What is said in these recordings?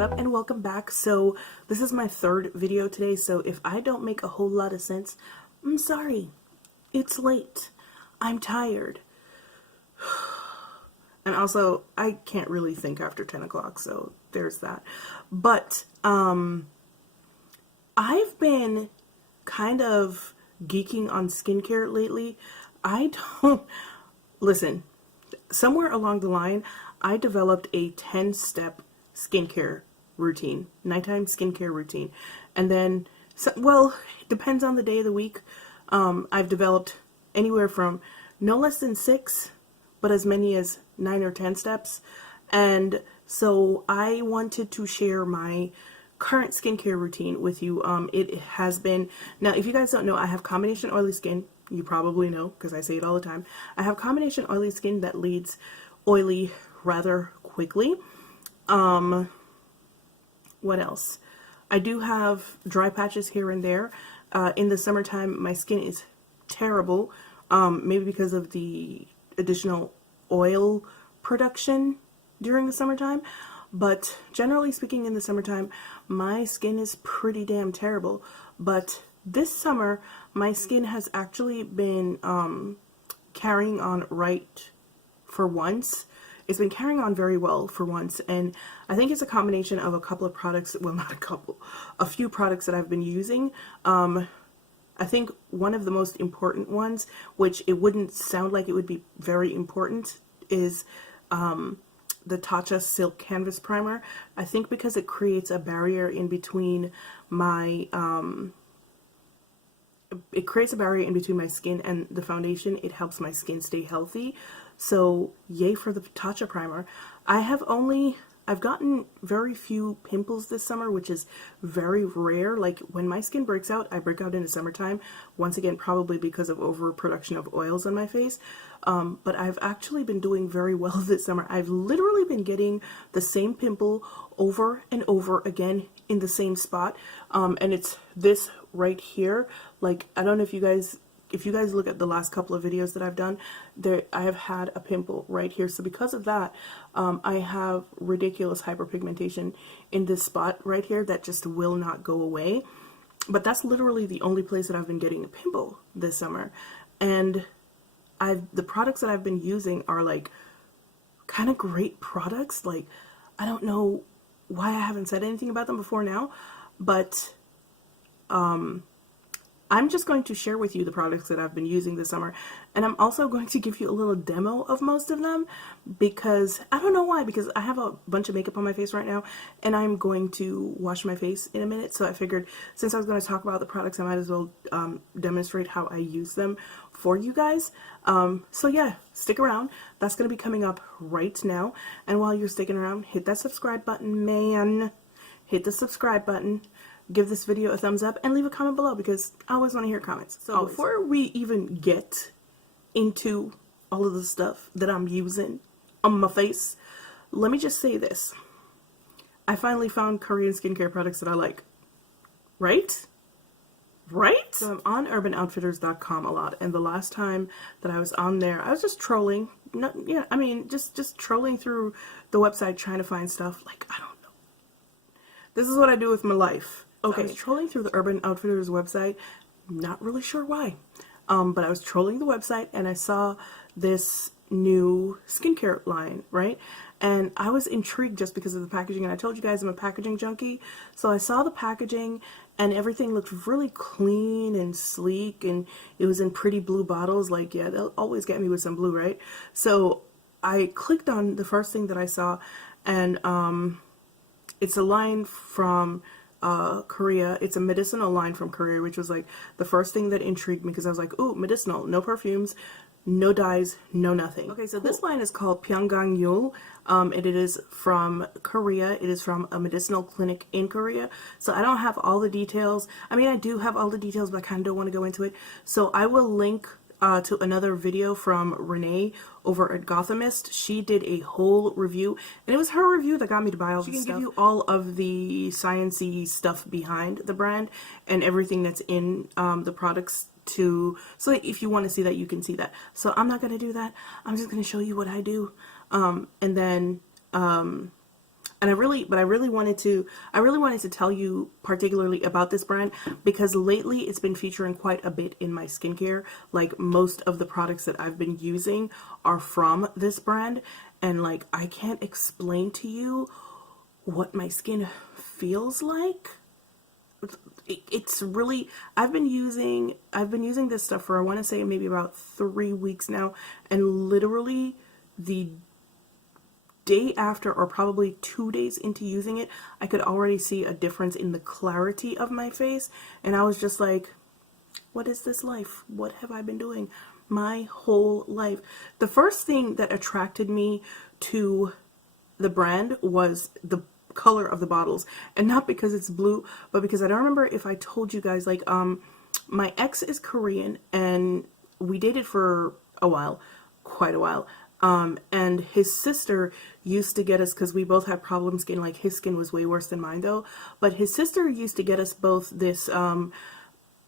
what up, and welcome back. So this is my third video today, so if I don't make a whole lot of sense, I'm sorry. It's late. I'm tired. And also, I can't really think after 10 o'clock, so there's that. But I've been kind of geeking on skincare lately. Listen, somewhere along the line, I developed a 10-step skincare routine, nighttime skincare routine. And then, well, it depends on the day of the week. I've developed anywhere from no less than 6, but as many as 9 or 10 steps. And so I wanted to share my current skincare routine with you. It has been, now if you guys don't know, I have combination oily skin. You probably know because I say it all the time. I have combination oily skin that leads oily rather quickly. What else? I do have dry patches here and there. In the summertime, my skin is terrible. Maybe because of the additional oil production during the summertime. But generally speaking, in the summertime, my skin is pretty damn terrible. But this summer, my skin has actually been carrying on right for once. It's been carrying on very well for once, and I think it's a combination of a couple of products, well, not a couple, a few products that I've been using. I think one of the most important ones, which it wouldn't sound like it would be very important, is the Tatcha Silk Canvas Primer. I think because it creates a barrier in between my skin and the foundation. It helps my skin stay healthy. So yay for the Tatcha primer. I've gotten very few pimples this summer, which is very rare. Like when my skin breaks out, I break out in the summertime. Once again, probably because of overproduction of oils on my face. But I've actually been doing very well this summer. I've literally been getting the same pimple over and over again in the same spot. And it's this right here. Like, I don't know if you guys look at the last couple of videos that I've done, I have had a pimple right here. So because of that, I have ridiculous hyperpigmentation in this spot right here that just will not go away. But that's literally the only place that I've been getting a pimple this summer. And the products that I've been using are like kind of great products. Like, I don't know why I haven't said anything about them before now, but I'm just going to share with you the products that I've been using this summer, and I'm also going to give you a little demo of most of them because I don't know why, because I have a bunch of makeup on my face right now and I'm going to wash my face in a minute, so I figured since I was going to talk about the products, I might as well demonstrate how I use them for you guys. So yeah, stick around. That's going to be coming up right now, and while you're sticking around, hit that subscribe button, man. Hit the subscribe button. Give this video a thumbs up and leave a comment below because I always want to hear comments. So before we even get into all of the stuff that I'm using on my face, let me just say this. I finally found Korean skincare products that I like. Right? Right? So I'm on urbanoutfitters.com a lot, and the last time that I was on there, I was just trolling. Just trolling through the website trying to find stuff. Like, I don't know. This is what I do with my life. Okay, I was trolling through the Urban Outfitters website, not really sure why, but I was trolling the website and I saw this new skincare line, right? And I was intrigued just because of the packaging, and I told you guys I'm a packaging junkie, so I saw the packaging and everything looked really clean and sleek, and it was in pretty blue bottles. Like, yeah, they'll always get me with some blue, right? So I clicked on the first thing that I saw, and it's a line from Korea. It's a medicinal line from Korea, which was like the first thing that intrigued me because I was like, ooh, medicinal, no perfumes, no dyes, no nothing. Okay, so this line is called Pyunkang. It is from Korea. It is from a medicinal clinic in Korea. So I don't have all the details. I mean, I do have all the details, but I kind of don't want to go into it. So I will link to another video from Renee over at Gothamista. She did a whole review, and it was her review that got me to buy all this stuff. She can give you all of the sciencey stuff behind the brand and everything that's in the products so that if you want to see that, you can see that. So I'm not going to do that. I'm just going to show you what I do. And then And I really wanted to tell you particularly about this brand because lately it's been featuring quite a bit in my skincare. Like most of the products that I've been using are from this brand, and like I can't explain to you what my skin feels like. It's really, I've been using this stuff for, I want to say maybe about 3 weeks now, and literally the day after, or probably 2 days into using it, I could already see a difference in the clarity of my face, and I was just like, what is this life? What have I been doing my whole life? The first thing that attracted me to the brand was the color of the bottles, and not because it's blue, but because I don't remember if I told you guys, like, my ex is Korean, and we dated for a while, quite a while. And his sister used to get us, because we both had problem skin, like his skin was way worse than mine though, but his sister used to get us both this,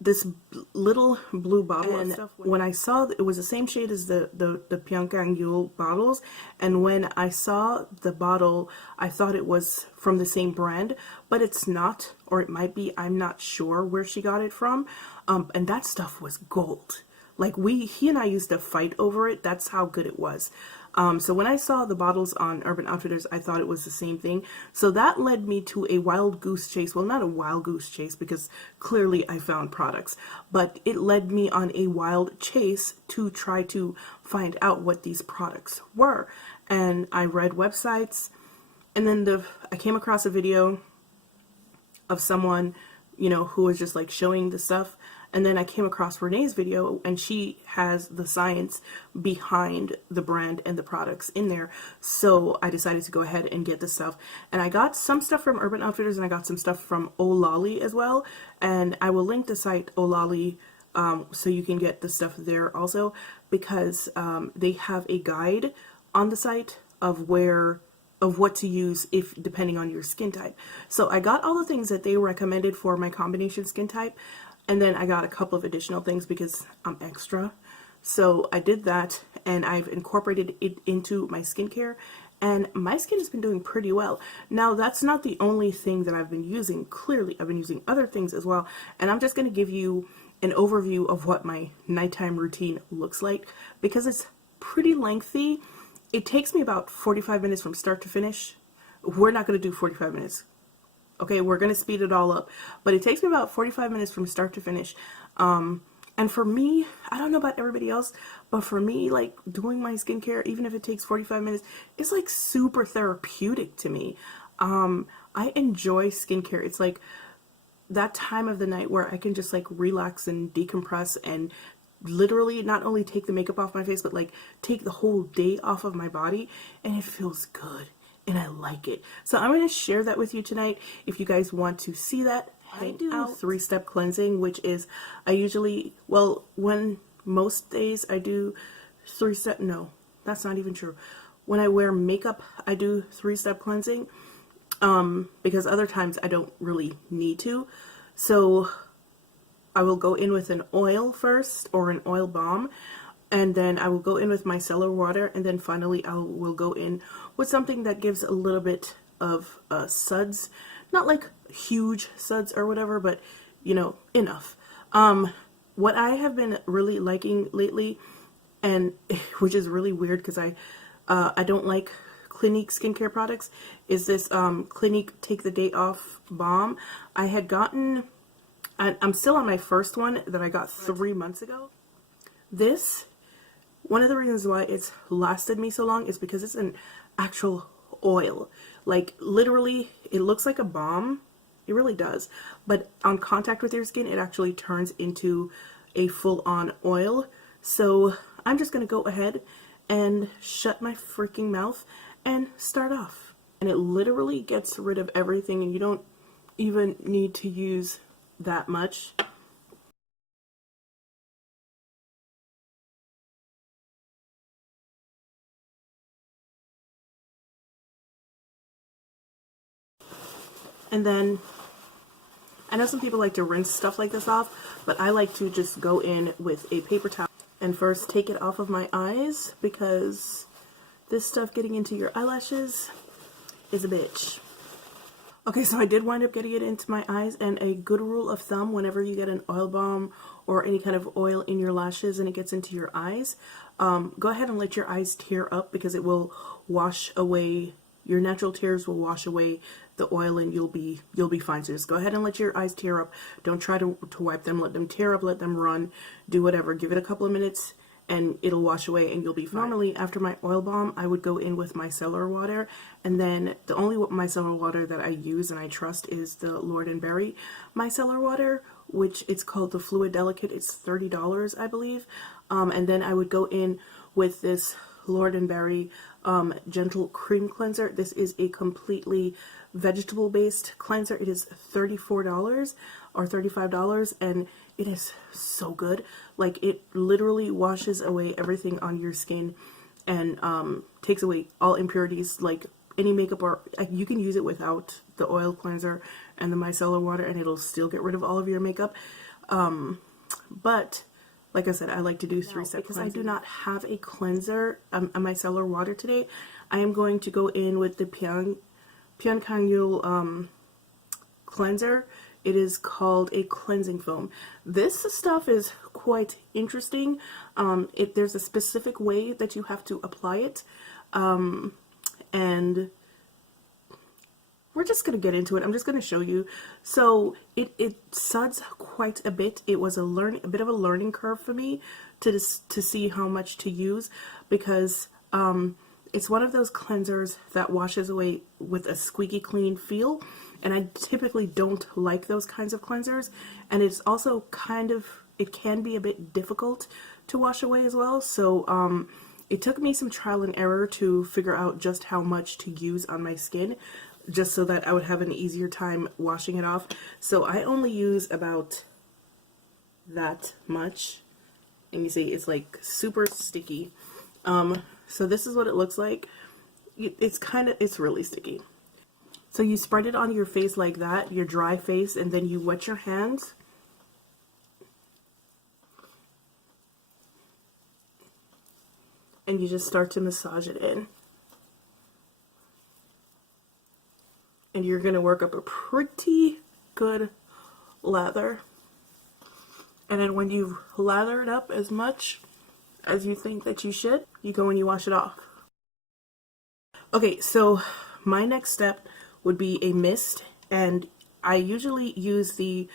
this little blue bottle, and when I saw it was the same shade as the Pyunkang bottles, and when I saw the bottle, I thought it was from the same brand, but it's not, or it might be, I'm not sure where she got it from, and that stuff was gold. Like he and I used to fight over it. That's how good it was. So when I saw the bottles on Urban Outfitters, I thought it was the same thing. So that led me to a wild goose chase. Well, not a wild goose chase because clearly I found products, but it led me on a wild chase to try to find out what these products were. And I read websites, and then I came across a video of someone, you know, who was just like showing the stuff. And then I came across Renee's video, and she has the science behind the brand and the products in there. So I decided to go ahead and get this stuff. And I got some stuff from Urban Outfitters, and I got some stuff from Olali as well. And I will link the site Olali so you can get the stuff there also, because they have a guide on the site of what to use if depending on your skin type. So I got all the things that they recommended for my combination skin type. And then I got a couple of additional things because I'm extra. So I did that, and I've incorporated it into my skincare, and my skin has been doing pretty well. Now, that's not the only thing that I've been using. Clearly, I've been using other things as well. And I'm just going to give you an overview of what my nighttime routine looks like because it's pretty lengthy. It takes me about 45 minutes from start to finish. We're not going to do 45 minutes. Okay, we're going to speed it all up. But it takes me about 45 minutes from start to finish. And for me, I don't know about everybody else, but for me, like, doing my skincare, even if it takes 45 minutes, it's like super therapeutic to me. I enjoy skincare. It's like that time of the night where I can just like relax and decompress and literally not only take the makeup off my face, but like take the whole day off of my body, and it feels good. And I like it. So I'm going to share that with you tonight. If you guys want to see that, I do 3-step cleansing, which is I usually, well, when most days I do 3-step, no, that's not even true. When I wear makeup, I do 3-step cleansing because other times I don't really need to. So I will go in with an oil first, or an oil balm, and then I will go in with my micellar water, and then finally I will go in with something that gives a little bit of suds, not like huge suds or whatever, but you know, enough. What I have been really liking lately, and which is really weird because I don't like Clinique skincare products, is this Clinique Take the Day Off Balm. I had gotten, I'm still on my first one that I got 3 months ago. This, one of the reasons why it's lasted me so long is because it's an actual oil. Like literally, it looks like a balm. It really does. But on contact with your skin, it actually turns into a full-on oil. So I'm just going to go ahead and shut my freaking mouth and start off. And it literally gets rid of everything, and you don't even need to use that much. And then, I know some people like to rinse stuff like this off, but I like to just go in with a paper towel and first take it off of my eyes, because this stuff getting into your eyelashes is a bitch. Okay, so I did wind up getting it into my eyes, and a good rule of thumb whenever you get an oil balm or any kind of oil in your lashes and it gets into your eyes, go ahead and let your eyes tear up, because it will wash away, your natural tears will wash away the oil, and you'll be fine. So just go ahead and let your eyes tear up. Don't try to wipe them. Let them tear up, let them run, do whatever. Give it a couple of minutes and it'll wash away and you'll be fine. Normally, after my oil balm, I would go in with micellar water, and then the only micellar water that I use and I trust is the Lord & Berry micellar water, which it's called the Fluid Delicate. It's $30, I believe. And then I would go in with this Lord & Berry Gentle Cream Cleanser. This is a completely vegetable-based cleanser. It is $34 or $35, and it is so good. Like, it literally washes away everything on your skin and takes away all impurities, like any makeup, or you can use it without the oil cleanser and the micellar water and it'll still get rid of all of your makeup. But like I said, I like to do 3-step because I do not have a cleanser, a micellar water today. I am going to go in with the Pyunkang cleanser. It is called a cleansing foam. This stuff is quite interesting. There's a specific way that you have to apply it, and we're just going to get into it. I'm just going to show you. So it suds quite a bit. It was a bit of a learning curve for me to see how much to use, because it's one of those cleansers that washes away with a squeaky clean feel, and I typically don't like those kinds of cleansers. And it's also it can be a bit difficult to wash away as well. So it took me some trial and error to figure out just how much to use on my skin, just so that I would have an easier time washing it off. So I only use about that much, and you see it's like super sticky. So this is what it looks like. It's really sticky. So you spread it on your face like that, your dry face, and then you wet your hands. And you just start to massage it in. And you're going to work up a pretty good lather. And then when you've lathered up as much as you think that you should, you go and you wash it off. Okay, so my next step would be a mist, and I usually use the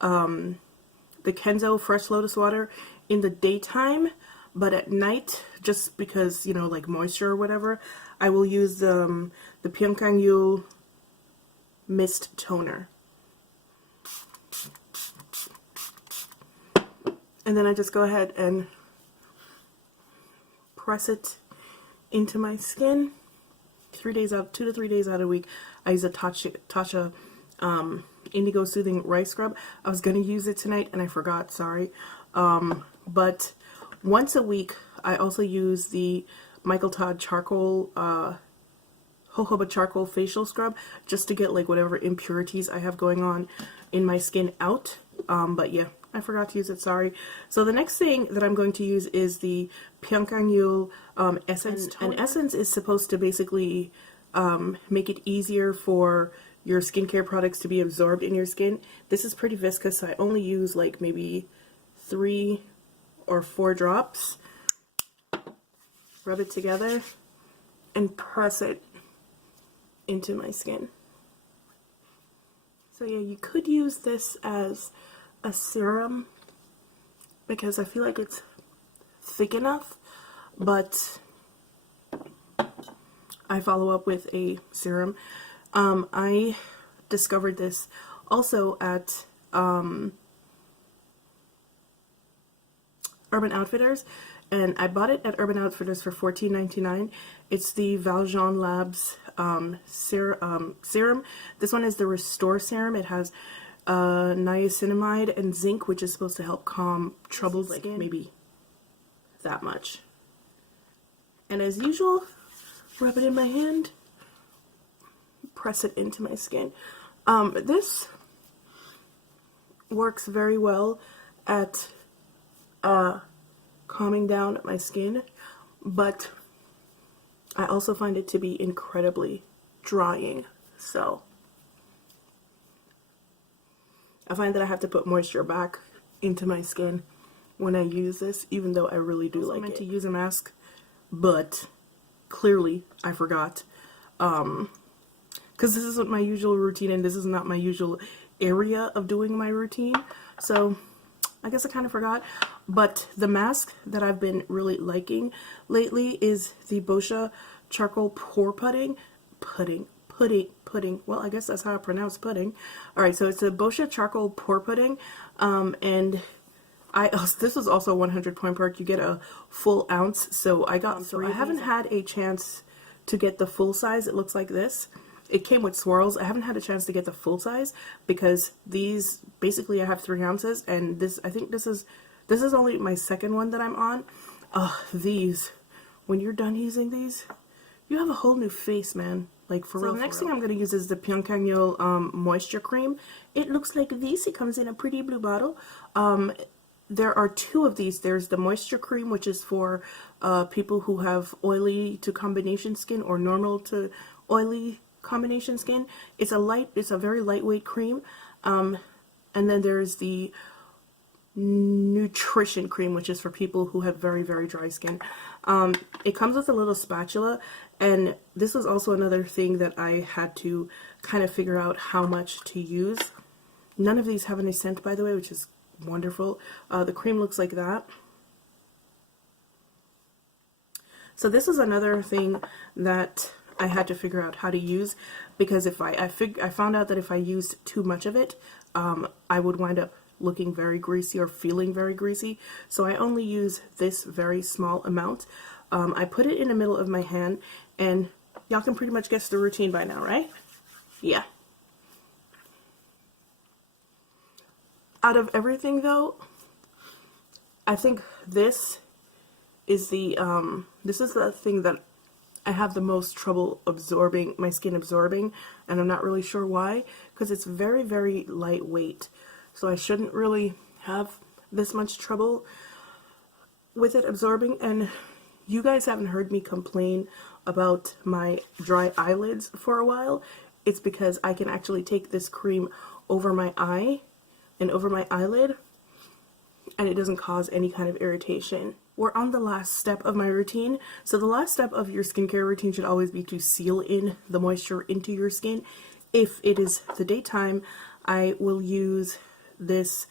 Kenzo Fresh Lotus Water in the daytime, but at night, just because, you know, like moisture or whatever, I will use the Pyunkang Mist Toner. And then I just go ahead and press it into my skin. 2 to 3 days out of the week, I use a Tatcha Indigo Soothing Rice Scrub. I was going to use it tonight and I forgot, sorry. But once a week, I also use the Michael Todd Charcoal, Jojoba Charcoal Facial Scrub, just to get like whatever impurities I have going on in my skin out. But yeah, I forgot to use it, sorry. So the next thing that I'm going to use is the Pyunkang Essence Toner. And Essence is supposed to basically make it easier for your skincare products to be absorbed in your skin. This is pretty viscous, so I only use like maybe 3 or 4 drops. Rub it together and press it into my skin. So yeah, you could use this as a serum because I feel like it's thick enough, but I follow up with a serum. I discovered this also at Urban Outfitters, and I bought it at Urban Outfitters for $14.99. It's the Valjean Labs serum. This one is the Restore Serum. It has niacinamide and zinc, which is supposed to help calm troubled skin. Like maybe that much. And as usual, rub it in my hand, press it into my skin. This works very well at calming down my skin, but I also find it to be incredibly drying. So I find that I have to put moisture back into my skin when I use this, even though I really do like it. I meant to use a mask, but clearly I forgot. Because this isn't my usual routine, and this is not my usual area of doing my routine. So I guess I kind of forgot. But the mask that I've been really liking lately is the Boscia Charcoal Pore Pudding. Pudding. Well, I guess that's how I pronounce pudding. Alright, so it's a Boscia Charcoal Pore Pudding. And this was also 100 point perk. You get a full ounce. So I got three. I haven't had a chance to get the full size. It looks like this. It came with swirls. I haven't had a chance to get the full size because these, basically I have 3 ounces, and this, I think this is only my second one that I'm on. These, when you're done using these, you have a whole new face, man. Like, for real. So the next thing I'm going to use is the Pyunkang Moisture Cream. It looks like this. It comes in a pretty blue bottle. There are 2 of these. There's the Moisture Cream, which is for people who have oily to combination skin or normal to oily combination skin. It's a very lightweight cream. And then there's the Nutrition Cream, which is for people who have very, very dry skin. It comes with a little spatula, and this was also another thing that I had to kind of figure out how much to use. None of these have any scent, by the way, which is wonderful. The cream looks like that. So this is another thing that I had to figure out how to use, because if I found out that if I used too much of it, I would wind up looking very greasy or feeling very greasy. So I only use this very small amount. I put it in the middle of my hand, and y'all can pretty much guess the routine by now, right? Yeah. Out of everything though, I think this is the thing that I have the most trouble absorbing, my skin absorbing, and I'm not really sure why, because it's very, very lightweight. So I shouldn't really have this much trouble with it absorbing. And you guys haven't heard me complain about my dry eyelids for a while. It's because I can actually take this cream over my eye and over my eyelid, and it doesn't cause any kind of irritation. We're on the last step of my routine. So the last step of your skincare routine should always be to seal in the moisture into your skin. If it is the daytime, I will use this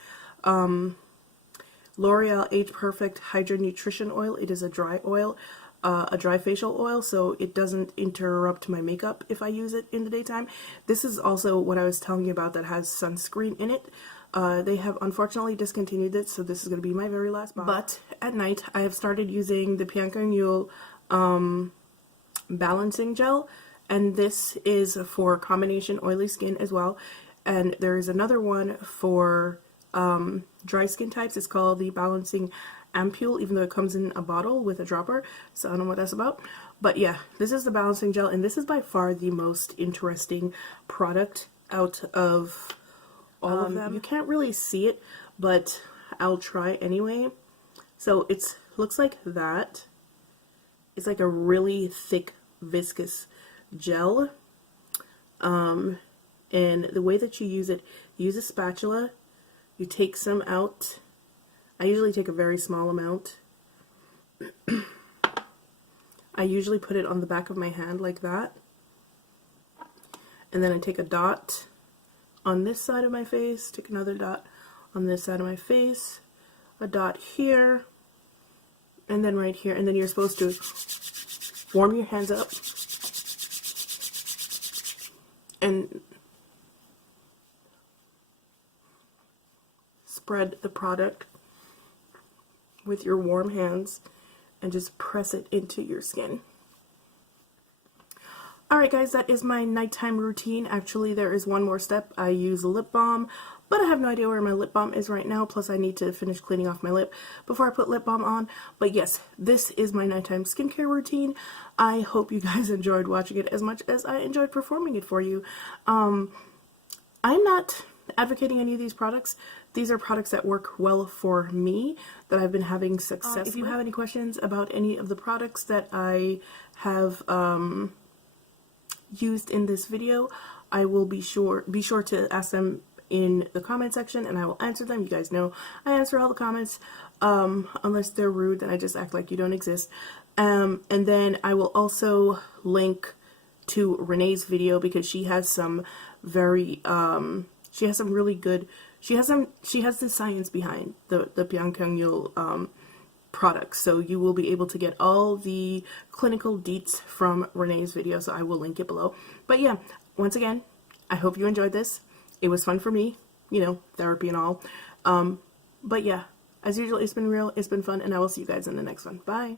L'Oreal Age Perfect Hydra Nutrition Oil. It is a dry oil, a dry facial oil, so it doesn't interrupt my makeup if I use it in the daytime. This is also what I was telling you about that has sunscreen in it. They have unfortunately discontinued it, so this is going to be my very last bottle. But at night, I have started using the Pyunkang Balancing Gel, and this is for combination oily skin as well. And there is another one for dry skin types. It's called the Balancing Ampule, even though it comes in a bottle with a dropper, so I don't know what that's about. But yeah, this is the Balancing Gel, and this is by far the most interesting product out of all of them. You can't really see it, but I'll try anyway. So it looks like that. It's like a really thick, viscous gel. And the way that you use it, use a spatula. You take some out. I usually take a very small amount. I usually put it on the back of my hand like that. And then I take a dot on this side of my face, take another dot on this side of my face, a dot here, and then right here. And then you're supposed to warm your hands up and spread the product with your warm hands and just press it into your skin. Alright guys, that is my nighttime routine. Actually, there is one more step. I use a lip balm, but I have no idea where my lip balm is right now. Plus, I need to finish cleaning off my lip before I put lip balm on. But yes, this is my nighttime skincare routine. I hope you guys enjoyed watching it as much as I enjoyed performing it for you. I'm not advocating any of these products. These are products that work well for me, that I've been having success with. If you have any questions about any of the products that I have used in this video, I will be sure to ask them in the comment section, and I will answer them. You guys know I answer all the comments, unless they're rude, then I just act like you don't exist. And then I will also link to Renee's video, because she has some very she has some really good, she has the science behind the Pyunkang products, so you will be able to get all the clinical deets from Renee's video, so I will link it below. But yeah, once again, I hope you enjoyed this. It was fun for me, you know, therapy and all. But yeah, as usual, it's been real, it's been fun, and I will see you guys in the next one. Bye.